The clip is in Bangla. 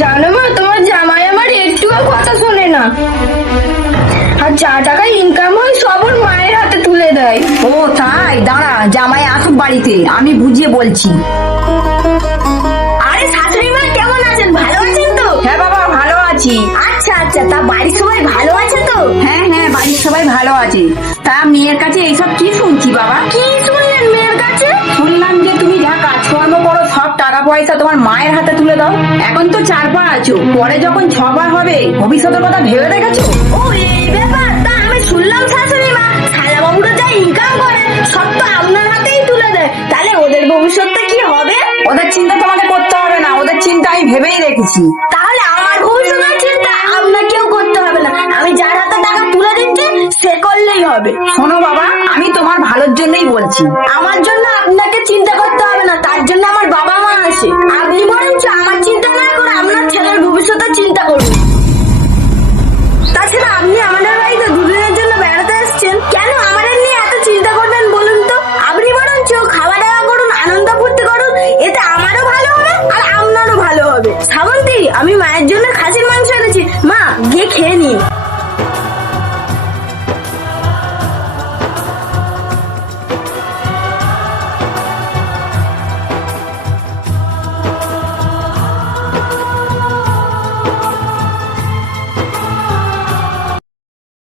জানো মা, তোমার জামাই আমার একটুও কথা শোনে না, আর যা টাকা ইনকাম হয় সব ওর মায়ের হাতে তুলে দেয়। ও তাই, দাঁড়া জামাই আসুক বাড়িতে, আমি বুঝিয়ে বলছি। আরে শাশুড়ি মা, কেমন আছেন? ভালো আছেন তো? হ্যাঁ বাবা, ভালো আছি। আচ্ছা আচ্ছা, তা বাড়ির সবাই ভালো আছে তো? হ্যাঁ হ্যাঁ, বাড়ির সবাই ভালো আছে। তা মেয়ের কাছে এইসব কি শুনছি বাবা? কি শুনলেন মেয়ের কাছে? শুনলাম যে তুমি যা কাজকর্ম করো সব টাকা পয়সা তোমার মায়ের হাতে তুলে দাও। এখন তো 4 পা আছো, পরে যখন 6 পা হবে ভবিষ্যতের কথা ভেবে দেখেছো? ও এই ব্যাপার, তা আমি শুনলাম শাশুড়ি মা শালা বাবুরা যা ইনকাম করে সব তো আপনার হাতেই তুলে দেয়, তাহলে ওদের ভবিষ্যৎটা কি হবে? ওদের চিন্তা তোমাকে করতে হবে না, ওদের চিন্তা আমি ভেবেই রেখেছি। তাহলে আমার ভবিষ্যতের চিন্তা আপনাকেও করতে হবে না, আমি যার হাতে টাকা তুলে দিচ্ছি সে করলেই হবে। শোনো বাবা, আমি তোমার ভালোর জন্যই বলছি। আমার জন্য আপনাকে চিন্তা করতে হবে না, তার জন্য আমার বাবা মা আছে।